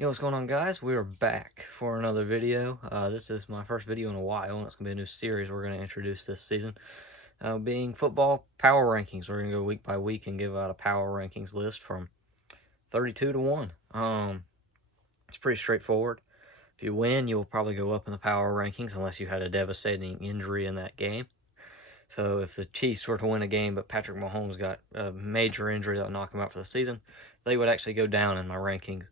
Yo, what's going on, guys? We are back for another video. This is my first video in a while, and it's going to be a new series we're going to introduce this season, being football power rankings. We're going to go week by week and give out a power rankings list from 32 to 1. It's pretty straightforward. If you win, you'll probably go up in the power rankings unless you had a devastating injury in that game. So if the Chiefs were to win a game, but Patrick Mahomes got a major injury that would knock him out for the season, they would actually go down in my rankings.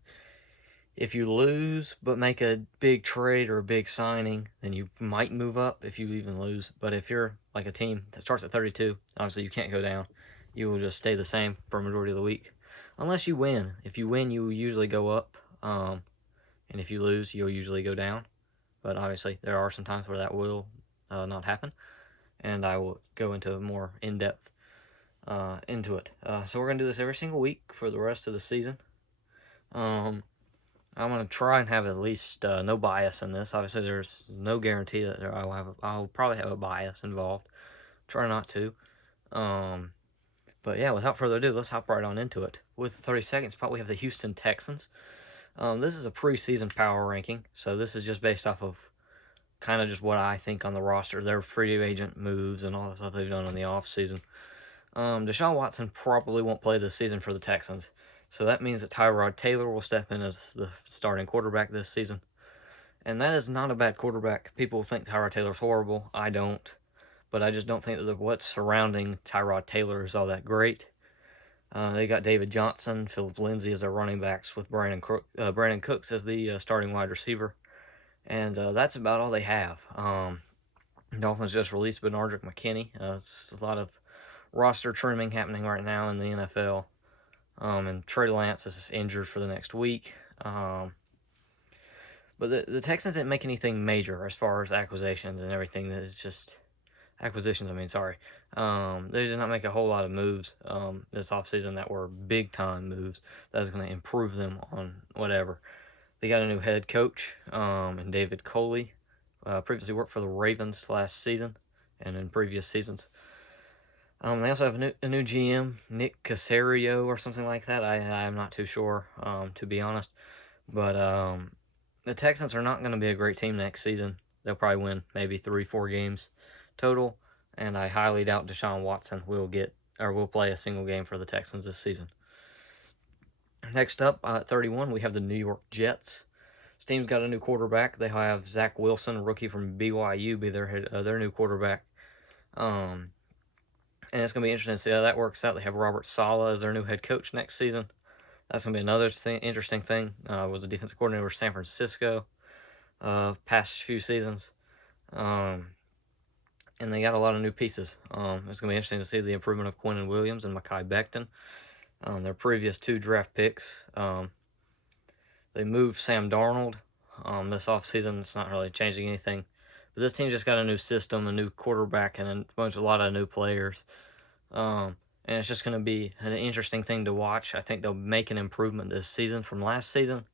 If you lose but make a big trade or a big signing, then you might move up if you even lose. But if you're like a team that starts at 32, obviously you can't go down. You will just stay the same for a majority of the week. Unless you win. If you win, you usually go up. And if you lose, you'll usually go down. But obviously there are some times where that will not happen. And I will go into more in-depth into it. So we're going to do this every single week for the rest of the season. I'm going to try and have at least no bias in this. Obviously, there's no guarantee that I'll probably have a bias involved. Try not to. But yeah, without further ado, let's hop right on into it. With the 32nd spot, we have the Houston Texans. This is a preseason power ranking, so this is just based off of kind of just what I think on the roster, their free agent moves and all the stuff they've done in the offseason. Deshaun Watson probably won't play this season for the Texans. So that means that Tyrod Taylor will step in as the starting quarterback this season. And that is not a bad quarterback. People think Tyrod Taylor's horrible. I don't. But I just don't think that what's surrounding Tyrod Taylor is all that great. They got David Johnson, Philip Lindsay as their running backs, with Brandon Cooks as the starting wide receiver. And that's about all they have. Dolphins just released Benardrick McKinney. It's a lot of roster trimming happening right now in the NFL. And Trey Lance is injured for the next week. But the Texans didn't make anything major as far as acquisitions and everything. It's just acquisitions. They did not make a whole lot of moves this offseason that were big time moves that is going to improve them on whatever. They got a new head coach, and David Coley, previously worked for the Ravens last season and in previous seasons. They also have a new GM, Nick Caserio or something like that. I'm not too sure, to be honest. But the Texans are not going to be a great team next season. They'll probably win maybe 3-4 games total, and I highly doubt Deshaun Watson will play a single game for the Texans this season. Next up, at 31, we have the New York Jets. This team's got a new quarterback. They have Zach Wilson, rookie from BYU, be their new quarterback. And it's going to be interesting to see how that works out. They have Robert Saleh as their new head coach next season. That's going to be another interesting thing. Was a defensive coordinator for San Francisco past few seasons. And they got a lot of new pieces. It's going to be interesting to see the improvement of Quinnen Williams and Mekhi Becton. Their previous 2 draft picks. They moved Sam Darnold this offseason. It's not really changing anything. But this team just got a new system, a new quarterback, and a lot of new players. And it's just going to be an interesting thing to watch. I think they'll make an improvement this season from last season,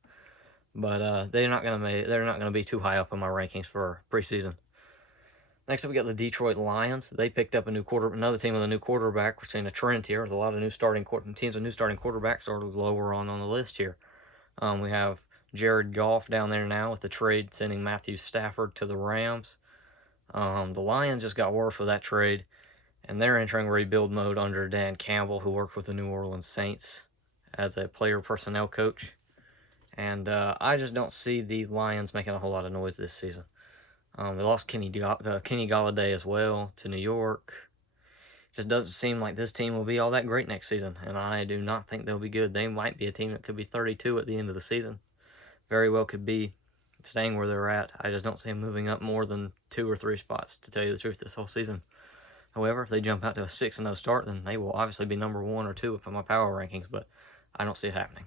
but they're not going to be too high up in my rankings for preseason. Next up, we got the Detroit Lions. They picked up another team with a new quarterback. We're seeing a trend here. There's a lot of teams with new starting quarterbacks are lower on the list here. We have Jared Goff down there now with the trade, sending Matthew Stafford to the Rams. The Lions just got worse with that trade, and they're entering rebuild mode under Dan Campbell, who worked with the New Orleans Saints as a player personnel coach. And I just don't see the Lions making a whole lot of noise this season. They lost Kenny Golladay as well to New York. Just doesn't seem like this team will be all that great next season, and I do not think they'll be good. They might be a team that could be 32 at the end of the season. Very well could be staying where they're at. I just don't see them moving up more than 2 or 3 spots, to tell you the truth, this whole season. However, if they jump out to a 6-0 start, then they will obviously be number 1 or 2 up in my power rankings, but I don't see it happening.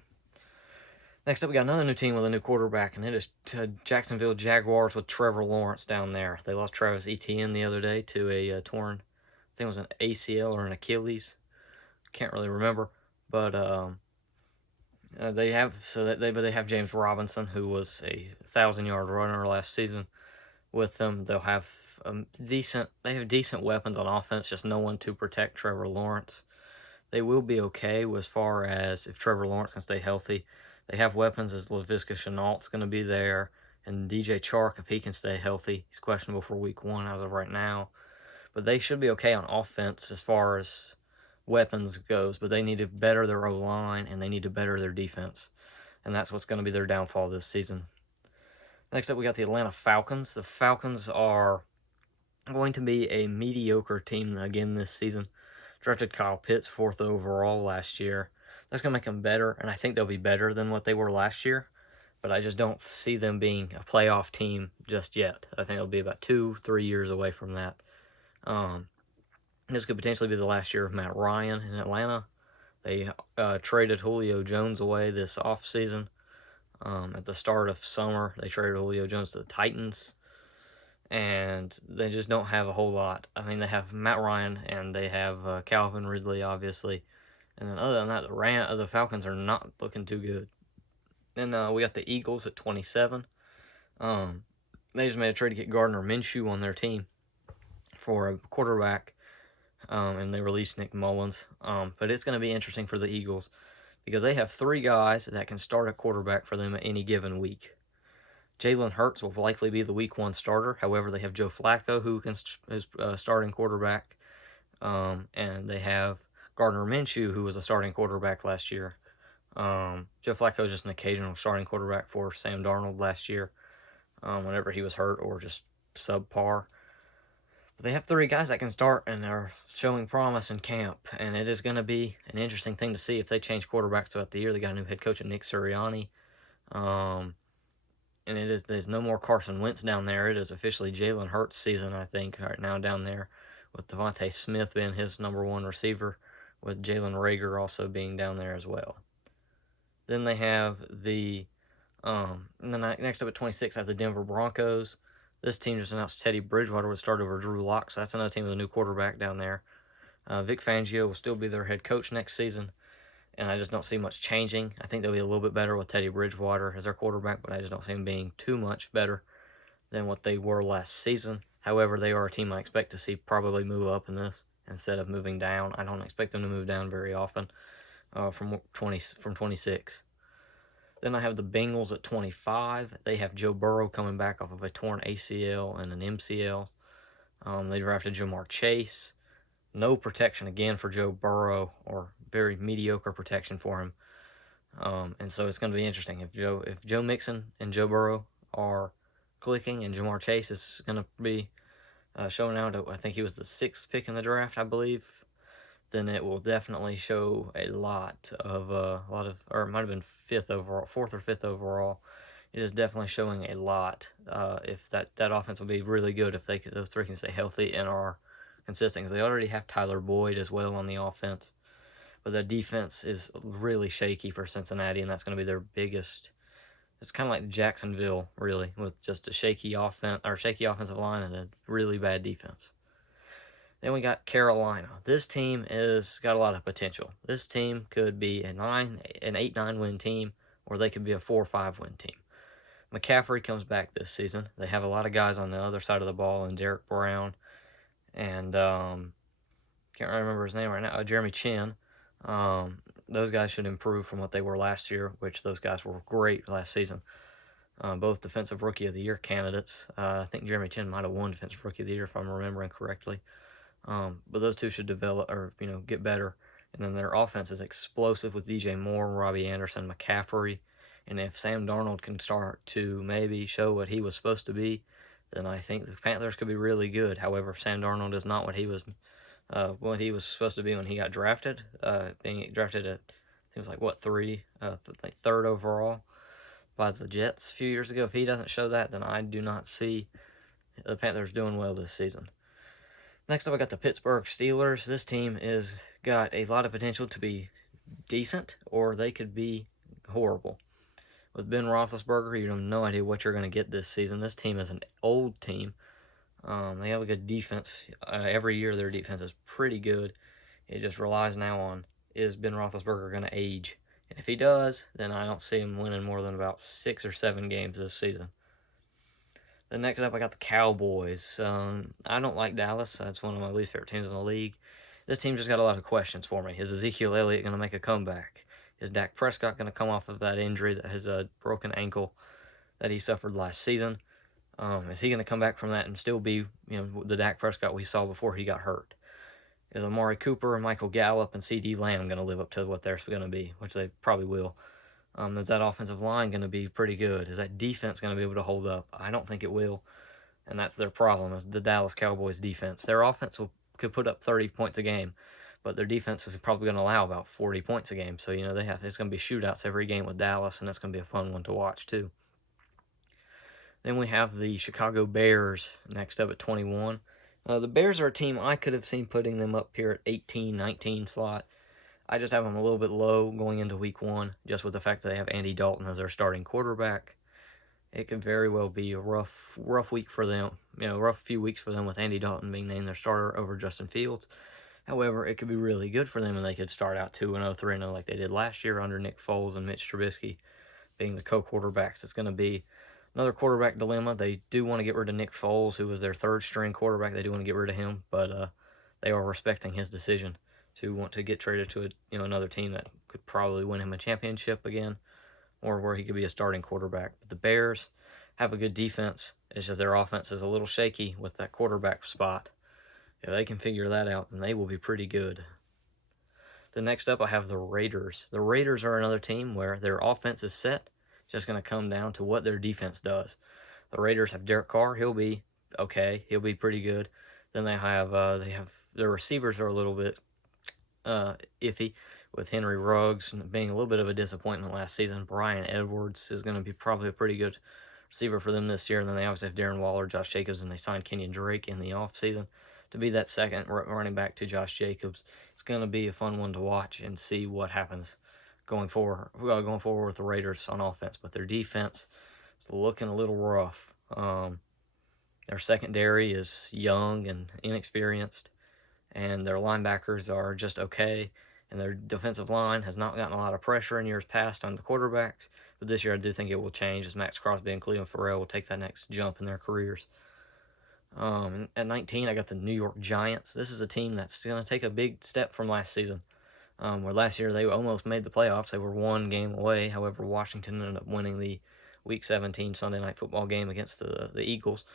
Next up, we got another new team with a new quarterback, and it is Jacksonville Jaguars with Trevor Lawrence down there. They lost Travis Etienne the other day to a torn, I think it was an ACL or an Achilles. Can't really remember, but they have James Robinson, who was a 1,000-yard runner last season with them. They'll have decent weapons on offense, just no one to protect Trevor Lawrence. They will be okay as far as if Trevor Lawrence can stay healthy. They have weapons as Laviska Shenault's going to be there, and DJ Chark, if he can stay healthy. He's questionable for week 1 as of right now. But they should be okay on offense as far as weapons goes, but they need to better their O-line, and they need to better their defense. And that's what's going to be their downfall this season. Next up, we got the Atlanta Falcons. The Falcons are going to be a mediocre team again this season. Drafted Kyle Pitts 4th overall last year. That's going to make them better, and I think they'll be better than what they were last year. But I just don't see them being a playoff team just yet. I think it'll be about 2-3 years away from that. This could potentially be the last year of Matt Ryan in Atlanta. They traded Julio Jones away this offseason. At the start of summer, they traded Julio Jones to the Titans. And they just don't have a whole lot. I mean, they have Matt Ryan, and they have Calvin Ridley, obviously. And then other than that, the Falcons are not looking too good. Then we got the Eagles at 27. They just made a trade to get Gardner Minshew on their team for a quarterback, and they released Nick Mullins. But it's going to be interesting for the Eagles because they have 3 guys that can start a quarterback for them at any given week. Jalen Hurts will likely be the week 1 starter. However, they have Joe Flacco, who is starting quarterback, and they have Gardner Minshew, who was a starting quarterback last year. Joe Flacco is just an occasional starting quarterback for Sam Darnold last year, whenever he was hurt or just subpar. But they have 3 guys that can start, and they're showing promise in camp, and it is going to be an interesting thing to see if they change quarterbacks throughout the year. They got a new head coach, Nick Sirianni, and there's no more Carson Wentz down there. It is officially Jalen Hurts' season, I think, right now down there, with Devontae Smith being his number 1 receiver, with Jalen Reagor also being down there as well. Then they have next up at 26, I have the Denver Broncos. This team just announced Teddy Bridgewater would start over Drew Lock, so that's another team with a new quarterback down there. Vic Fangio will still be their head coach next season, and I just don't see much changing. I think they'll be a little bit better with Teddy Bridgewater as their quarterback, but I just don't see them being too much better than what they were last season. However, they are a team I expect to see probably move up in this instead of moving down. I don't expect them to move down very often from 26. Then I have the Bengals at 25. They have Joe Burrow coming back off of a torn ACL and an MCL. They drafted Jamar Chase. No protection again for Joe Burrow, or very mediocre protection for him. And so it's going to be interesting if Joe Mixon and Joe Burrow are clicking, and Jamar Chase is going to be showing out. I think he was the 6th pick in the draft, I believe. Then it will definitely show a lot of, or it might have been 4th or 5th overall. It is definitely showing a lot. If that offense will be really good if those 3 can stay healthy and are consistent. Because they already have Tyler Boyd as well on the offense, but the defense is really shaky for Cincinnati, and that's going to be their biggest. It's kind of like Jacksonville, really, with just a shaky offensive line and a really bad defense. Then we got Carolina. This team has got a lot of potential. This team could be an 8-9 win team, or they could be a 4-5 win team. McCaffrey comes back this season. They have a lot of guys on the other side of the ball, and Derek Brown, and can't remember his name right now, Jeremy Chin. Those guys should improve from what they were last year, which those guys were great last season. Both Defensive Rookie of the Year candidates. I think Jeremy Chin might have won Defensive Rookie of the Year if I'm remembering correctly. But those two should develop, or get better. And then their offense is explosive with DJ Moore, Robbie Anderson, McCaffrey. And if Sam Darnold can start to maybe show what he was supposed to be, then I think the Panthers could be really good. However, Sam Darnold is not what he was supposed to be when he got drafted. Being drafted at, I think it was like 3rd overall by the Jets a few years ago. If he doesn't show that, then I do not see the Panthers doing well this season. Next up, I got the Pittsburgh Steelers. This team is got a lot of potential to be decent, or they could be horrible. With Ben Roethlisberger, you have no idea what you're going to get this season. This team is an old team. They have a good defense. Every year their defense is pretty good. It just relies now on, is Ben Roethlisberger going to age? And if he does, then I don't see him winning more than about 6 or 7 games this season. Then next up, I got the Cowboys. I don't like Dallas. That's one of my least favorite teams in the league. This team just got a lot of questions for me. Is Ezekiel Elliott going to make a comeback? Is Dak Prescott going to come off of that injury, that his broken ankle that he suffered last season? Is he going to come back from that and still be, the Dak Prescott we saw before he got hurt? Is Amari Cooper, Michael Gallup, and C.D. Lamb going to live up to what they're going to be, which they probably will? Is that offensive line going to be pretty good? Is that defense going to be able to hold up? I don't think it will, and that's their problem, is the Dallas Cowboys defense. Their offense could put up 30 points a game, but their defense is probably going to allow about 40 points a game. So, it's going to be shootouts every game with Dallas, and that's going to be a fun one to watch, too. Then we have the Chicago Bears next up at 21. The Bears are a team I could have seen putting them up here at 18, 19 slot. I just have them a little bit low going into week 1, just with the fact that they have Andy Dalton as their starting quarterback. It could very well be a rough week for them, rough few weeks for them with Andy Dalton being named their starter over Justin Fields. However, it could be really good for them, and they could start out 2-0, 3-0 like they did last year under Nick Foles and Mitch Trubisky being the co-quarterbacks. It's going to be another quarterback dilemma. They do want to get rid of Nick Foles, who was their third-string quarterback. They do want to get rid of him, but they are respecting his decision to want to get traded to another team that could probably win him a championship again, or where he could be a starting quarterback. But the Bears have a good defense. It's just their offense is a little shaky with that quarterback spot. If they can figure that out, then they will be pretty good. The next up, I have the Raiders. The Raiders are another team where their offense is set. It's just going to come down to what their defense does. The Raiders have Derek Carr. He'll be okay. He'll be pretty good. Then they have their receivers are a little bit iffy, with Henry Ruggs being a little bit of a disappointment last season. Bryan Edwards is going to be probably a pretty good receiver for them this year. And then they obviously have Darren Waller, Josh Jacobs, and they signed Kenyon Drake in the offseason to be that second running back to Josh Jacobs. It's going to be a fun one to watch and see what happens going forward with the Raiders on offense. But their defense is looking a little rough. Their secondary is young and inexperienced, and their linebackers are just okay, and their defensive line has not gotten a lot of pressure in years past on the quarterbacks. But this year I do think it will change, as Max Crosby and Cleveland Farrell will take that next jump in their careers. At 19, I got the New York Giants. This is a team that's going to take a big step from last season, where last year they almost made the playoffs. They were one game away. However, Washington ended up winning the Week 17 Sunday Night Football game against the Eagles.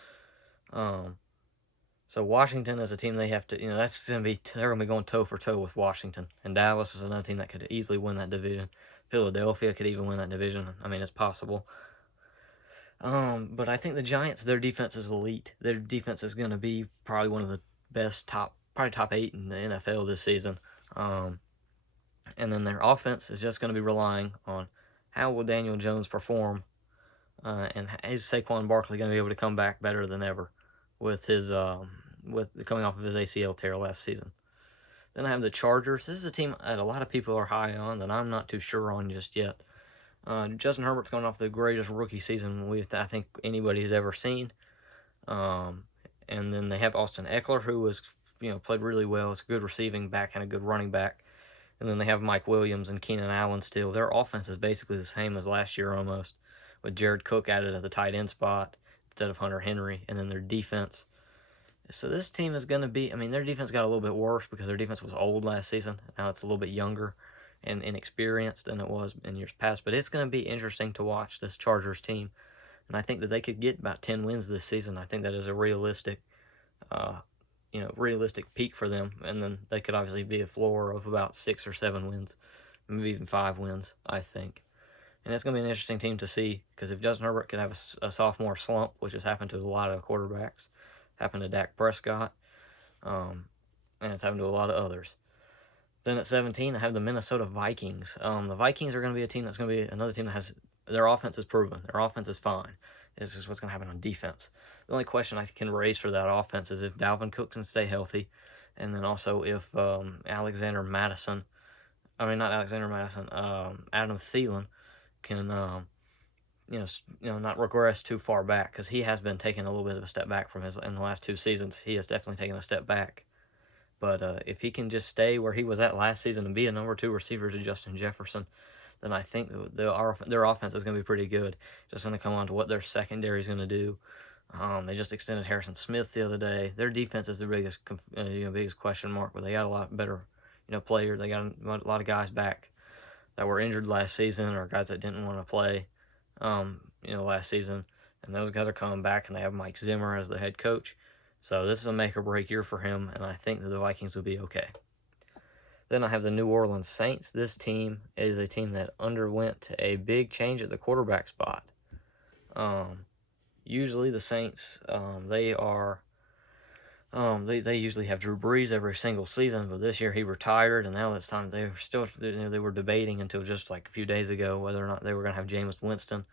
So Washington is a team they have to, they're going to be going toe for toe with Washington. And Dallas is another team that could easily win that division. Philadelphia could even win that division. I mean, it's possible. But I think the Giants, their defense is elite. Their defense is going to be probably one of the best top 8 in the NFL this season. And then their offense is just going to be relying on how will Daniel Jones perform, and is Saquon Barkley going to be able to come back better than ever with his coming off of his ACL tear last season. Then I have the Chargers. This is a team that a lot of people are high on that I'm not too sure on just yet. Justin Herbert's going off the greatest rookie season I think anybody has ever seen. And then they have Austin Eckler, who was played really well. It's a good receiving back and a good running back. And then they have Mike Williams and Keenan Allen still. Their offense is basically the same as last year almost, with Jared Cook added at the tight end spot instead of Hunter Henry. And then their defense. So this team is going to be, their defense got a little bit worse because their defense was old last season. Now it's a little bit younger and inexperienced than it was in years past. But it's going to be interesting to watch this Chargers team. And I think that they could get about 10 wins this season. I think that is a realistic peak for them. And then they could obviously be a floor of about 6 or 7 wins, maybe even 5 wins, I think. And it's going to be an interesting team to see, because if Justin Herbert could have a sophomore slump, which has happened to a lot of quarterbacks, happened to Dak Prescott, and it's happened to a lot of others. Then at 17, I have the Minnesota Vikings. The Vikings are going to be a team that's going to be another team that has, their offense is proven. Their offense is fine. It's just what's going to happen on defense. The only question I can raise for that offense is if Dalvin Cook can stay healthy, and then also if Adam Thielen can, not regress too far back, because he has been taking a little bit of a step back in the last 2 seasons. He has definitely taken a step back. But if he can just stay where he was at last season and be a number 2 receiver to Justin Jefferson, then I think their offense is going to be pretty good. Just going to come on to what their secondary is going to do. They just extended Harrison Smith the other day. Their defense is the biggest question mark, but they got a lot better players. They got a lot of guys back that were injured last season or guys that didn't want to play, last season. And those guys are coming back, and they have Mike Zimmer as the head coach. So this is a make or break year for him, and I think that the Vikings will be okay. Then I have the New Orleans Saints. This team is a team that underwent a big change at the quarterback spot. Usually the Saints, they usually have Drew Brees every single season, but this year he retired, and now it's time. They were debating until just like a few days ago whether or not they were going to have Jameis Winston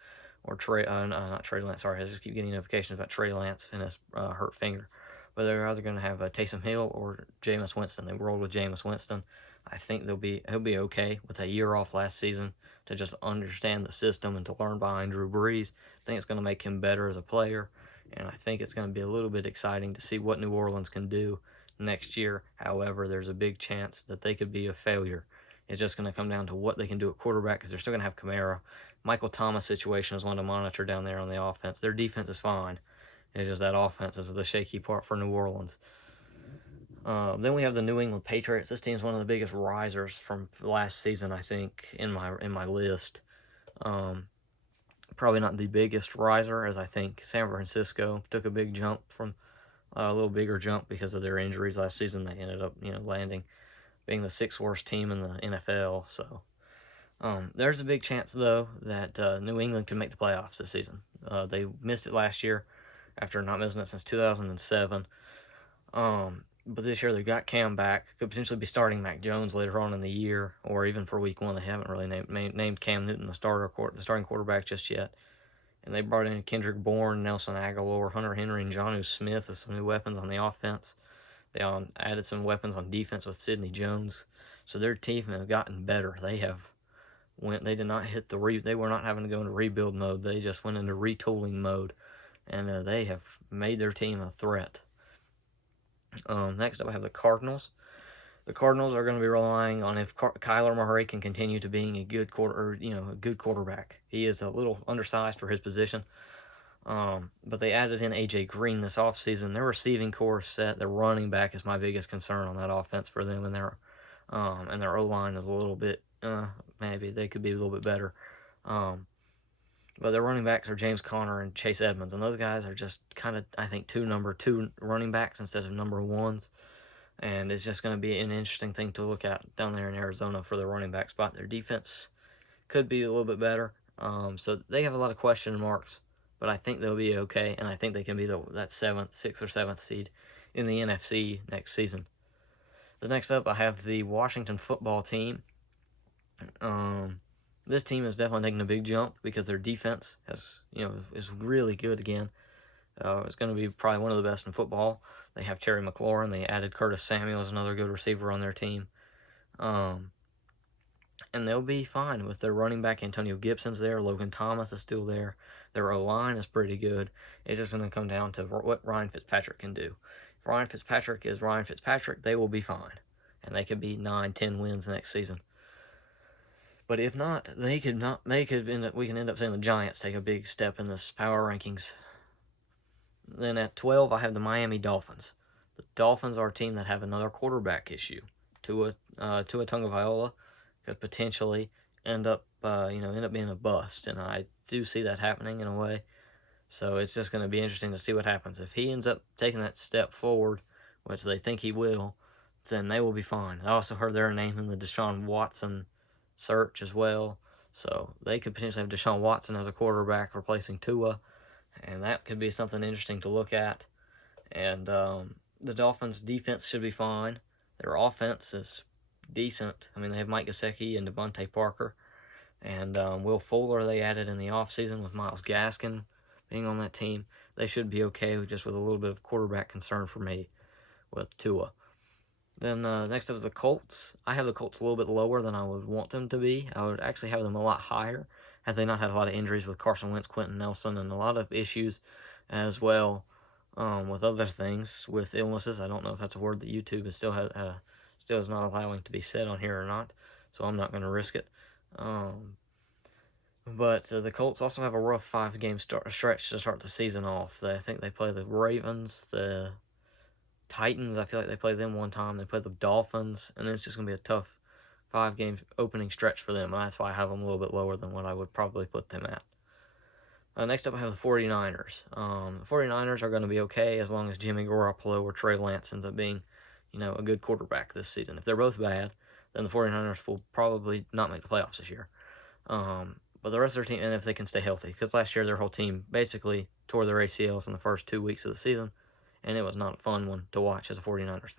or not Trey Lance. Sorry, I just keep getting notifications about Trey Lance and his hurt finger. But they're either going to have Taysom Hill or Jameis Winston. They rolled with Jameis Winston. I think he'll be okay with a year off last season to just understand the system and to learn behind Drew Brees. I think it's going to make him better as a player, and I think it's going to be a little bit exciting to see what New Orleans can do next year. However, there's a big chance that they could be a failure. It's just going to come down to what they can do at quarterback, because they're still going to have Kamara. Michael Thomas' situation is one to monitor down there on the offense. Their defense is fine. It's just that offense is the shaky part for New Orleans. Then we have the New England Patriots. This team's one of the biggest risers from last season, I think, in my list. Probably not the biggest riser, as I think San Francisco took a big jump from a little bigger jump because of their injuries last season. They ended up, landing being the sixth worst team in the NFL. So there's a big chance, though, that New England can make the playoffs this season. They missed it last year after not missing it since 2007. But this year they've got Cam back. Could potentially be starting Mac Jones later on in the year, or even for Week 1. They haven't really named Cam Newton the starting quarterback just yet. And they brought in Kendrick Bourne, Nelson Aguilar, Hunter Henry, and Jonnu Smith as some new weapons on the offense. They added some weapons on defense with Sidney Jones. So their team has gotten better. They did not hit they were not having to go into rebuild mode. They just went into retooling mode, and they have made their team a threat. Next up, I have the Cardinals. The Cardinals are going to be relying on if Kyler Murray can continue to being a good quarterback. He is a little undersized for his position. But they added in A.J. Green this offseason. Their receiving core is set. Their running back is my biggest concern on that offense for them, and their O-line is a little bit, maybe they could be a little bit better. But their running backs are James Conner and Chase Edmonds, and those guys are just kind of, I think, number two running backs instead of number ones. And it's just going to be an interesting thing to look at down there in Arizona for the running back spot. Their defense could be a little bit better. So they have a lot of question marks, but I think they'll be okay, and I think they can be that 6th or 7th seed in the NFC next season. The next up, I have the Washington football team. This team is definitely taking a big jump because their defense is really good again. It's going to be probably one of the best in football. They have Terry McLaurin. They added Curtis Samuel as another good receiver on their team. And they'll be fine with their running back. Antonio Gibson's there. Logan Thomas is still there. Their O-line is pretty good. It's just going to come down to what Ryan Fitzpatrick can do. If Ryan Fitzpatrick is Ryan Fitzpatrick, they will be fine. And they could be 9-10 wins next season. But if not, we can end up seeing the Giants take a big step in this power rankings. Then at 12, I have the Miami Dolphins. The Dolphins are a team that have another quarterback issue. Tua Tagovailoa could potentially end up being a bust, and I do see that happening in a way. So it's just going to be interesting to see what happens. If he ends up taking that step forward, which they think he will, then they will be fine. I also heard their name in the Deshaun Watson search as well. So they could potentially have Deshaun Watson as a quarterback replacing Tua, and that could be something interesting to look at. And the Dolphins' defense should be fine. Their offense is decent. I mean, they have Mike Gesicki and Devontae Parker. And Will Fuller they added in the offseason with Myles Gaskin being on that team. They should be okay with a little bit of quarterback concern for me with Tua. Then next up is the Colts. I have the Colts a little bit lower than I would want them to be. I would actually have them a lot higher had they not had a lot of injuries with Carson Wentz, Quentin Nelson, and a lot of issues as well with other things, with illnesses. I don't know if that's a word that YouTube is still is not allowing to be said on here or not, so I'm not going to risk it. But the Colts also have a rough 5-game stretch to start the season off. I think they play the Ravens, the Titans. I feel like they play them one time. They play the Dolphins, and it's just going to be a tough 5-game opening stretch for them, and that's why I have them a little bit lower than what I would probably put them at. Next up, I have the 49ers. The 49ers are going to be okay as long as Jimmy Garoppolo or Trey Lance ends up being, a good quarterback this season. If they're both bad, then the 49ers will probably not make the playoffs this year. But the rest of their team, and if they can stay healthy, because last year their whole team basically tore their ACLs in the first 2 weeks of the season, and it was not a fun one to watch as a 49ers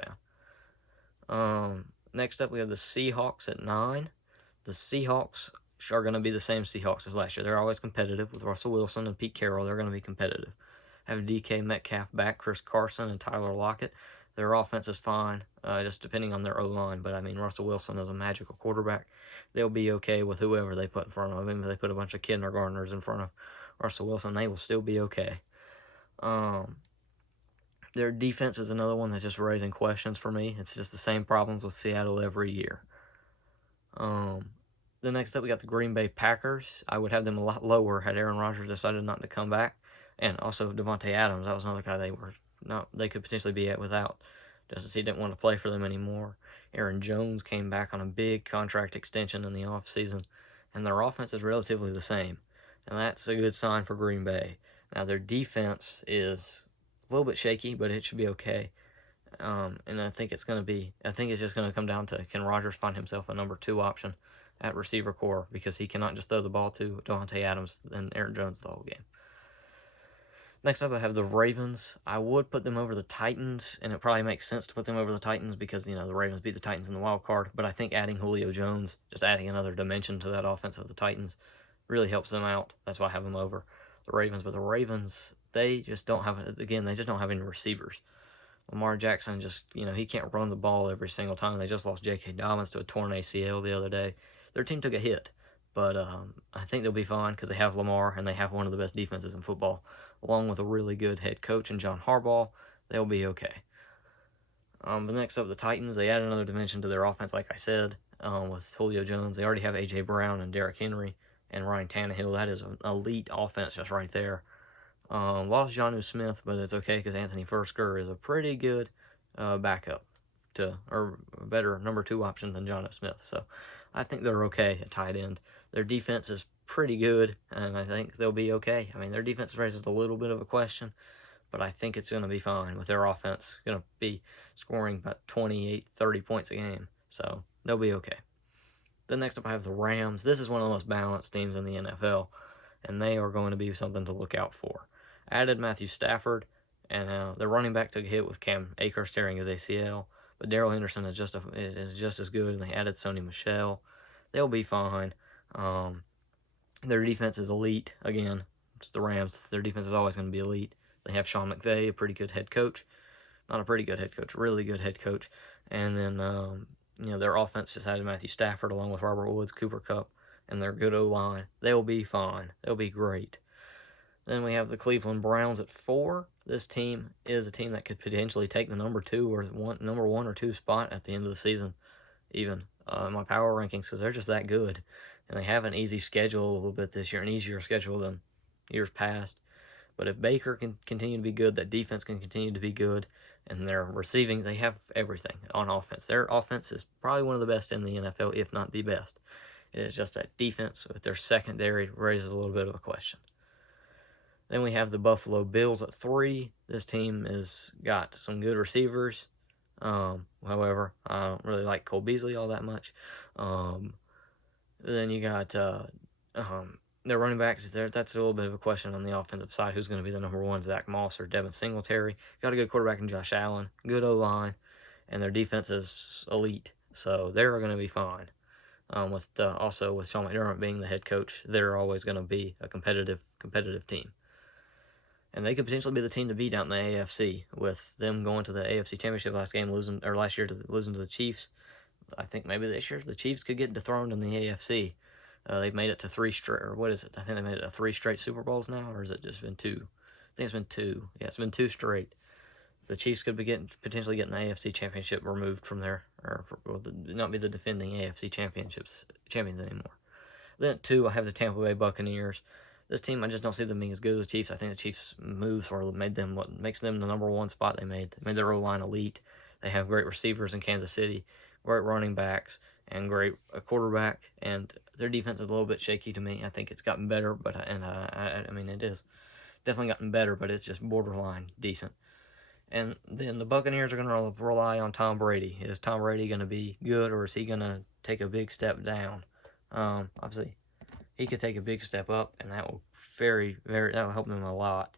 fan. Next up, we have the Seahawks at 9. The Seahawks are going to be the same Seahawks as last year. They're always competitive with Russell Wilson and Pete Carroll. They're going to be competitive. Have DK Metcalf back, Chris Carson, and Tyler Lockett. Their offense is fine, just depending on their O-line. But, Russell Wilson is a magical quarterback. They'll be okay with whoever they put in front of him. If they put a bunch of kindergartners in front of Russell Wilson, they will still be okay. Their defense is another one that's just raising questions for me. It's just the same problems with Seattle every year. The next up, we got the Green Bay Packers. I would have them a lot lower had Aaron Rodgers decided not to come back. And also Devontae Adams, that was another guy they could potentially be at without. Just he didn't want to play for them anymore. Aaron Jones came back on a big contract extension in the offseason, and their offense is relatively the same. And that's a good sign for Green Bay. Now, their defense is a little bit shaky, but it should be okay. And I think it's just going to come down to, can Rodgers find himself a number 2 option at receiver core, because he cannot just throw the ball to Devontae Adams and Aaron Jones the whole game. Next up, I have the Ravens. I would put them over the Titans, and it probably makes sense to put them over the Titans because, the Ravens beat the Titans in the wild card. But I think adding Julio Jones, just adding another dimension to that offense of the Titans, really helps them out. That's why I have them over the Ravens. But the Ravens, they just don't have any receivers. Lamar Jackson he can't run the ball every single time. They just lost J.K. Dobbins to a torn ACL the other day. Their team took a hit, but I think they'll be fine because they have Lamar and they have one of the best defenses in football, along with a really good head coach and John Harbaugh. They'll be okay. But next up, the Titans, they add another dimension to their offense, like I said, with Julio Jones. They already have A.J. Brown and Derrick Henry and Ryan Tannehill. That is an elite offense just right there. Lost Jonnu Smith, but it's okay because Anthony Firkser is a pretty good backup or a better number 2 option than Jonnu Smith. So I think they're okay at tight end. Their defense is pretty good, and I think they'll be okay. Their defense raises a little bit of a question, but I think it's going to be fine with their offense going to be scoring about 28, 30 points a game. So they'll be okay. Then next up, I have the Rams. This is one of the most balanced teams in the NFL, and they are going to be something to look out for. Added Matthew Stafford, and their running back took a hit with Cam Akers tearing his ACL, but Darrell Henderson is just as good, and they added Sony Michel. They'll be fine. Their defense is elite. Again, it's the Rams. Their defense is always going to be elite. They have Sean McVay, a pretty good head coach. Not a pretty good head coach, really good head coach. And then, their offense just added Matthew Stafford along with Robert Woods, Cooper Kupp, and their good O-line. They'll be fine. They'll be great. Then we have the Cleveland Browns at 4. This team is a team that could potentially take the number 1 or 2 spot at the end of the season, even in my power rankings, because they're just that good. And they have an easy schedule a little bit this year, an easier schedule than years past. But if Baker can continue to be good, that defense can continue to be good, and their receiving, they have everything on offense. Their offense is probably one of the best in the NFL, if not the best. It is just that defense with their secondary raises a little bit of a question. Then we have the Buffalo Bills at 3. This team has got some good receivers. However, I don't really like Cole Beasley all that much. Then you got their running backs. That's a little bit of a question on the offensive side. Who's going to be the number 1, Zach Moss or Devin Singletary? Got a good quarterback in Josh Allen. Good O-line. And their defense is elite. So they're going to be fine. Also with Sean McDermott being the head coach, they're always going to be a competitive team. And they could potentially be the team to beat out in the AFC with them going to the AFC Championship last year losing to the Chiefs. I think maybe this year the Chiefs could get dethroned in the AFC. They've made it to 3 straight, or what is it? I think they made it to 3 straight Super Bowls now, or has it just been 2? I think it's been 2. Yeah, it's been 2 straight. The Chiefs could be potentially getting the AFC Championship removed from there, or not be the defending AFC champions anymore. Then at 2, I have the Tampa Bay Buccaneers. This team, I just don't see them being as good as the Chiefs. I think the Chiefs' moves made them what makes them the number 1 spot they made. They made their O-line elite. They have great receivers in Kansas City, great running backs, and great quarterback, and their defense is a little bit shaky to me. I think it's gotten better, but I mean, it is definitely gotten better, but it's just borderline decent. And then the Buccaneers are going to rely on Tom Brady. Is Tom Brady going to be good, or is he going to take a big step down? Obviously, he could take a big step up, and that will that will help him a lot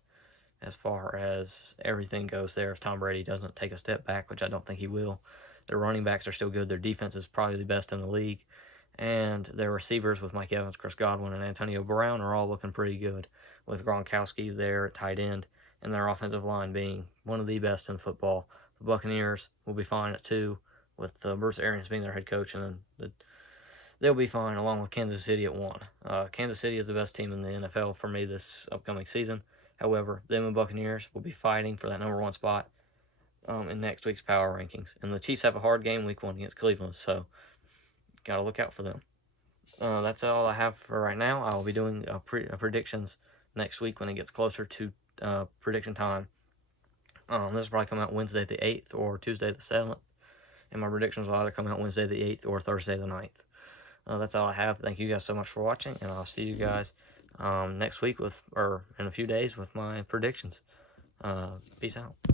as far as everything goes there if Tom Brady doesn't take a step back, which I don't think he will. Their running backs are still good. Their defense is probably the best in the league. And their receivers with Mike Evans, Chris Godwin, and Antonio Brown are all looking pretty good, with Gronkowski there at tight end, and their offensive line being one of the best in football. The Buccaneers will be fine at 2, with Bruce Arians being their head coach, and then they'll be fine along with Kansas City at 1. Kansas City is the best team in the NFL for me this upcoming season. However, them and Buccaneers will be fighting for that number 1 spot in next week's power rankings. And the Chiefs have a hard game week 1 against Cleveland, so got to look out for them. That's all I have for right now. I'll be doing predictions next week when it gets closer to prediction time. This will probably come out Wednesday the 8th or Tuesday the 7th. And my predictions will either come out Wednesday the 8th or Thursday the 9th. That's all I have. Thank you guys so much for watching, and I'll see you guys next week in a few days with my predictions. Peace out.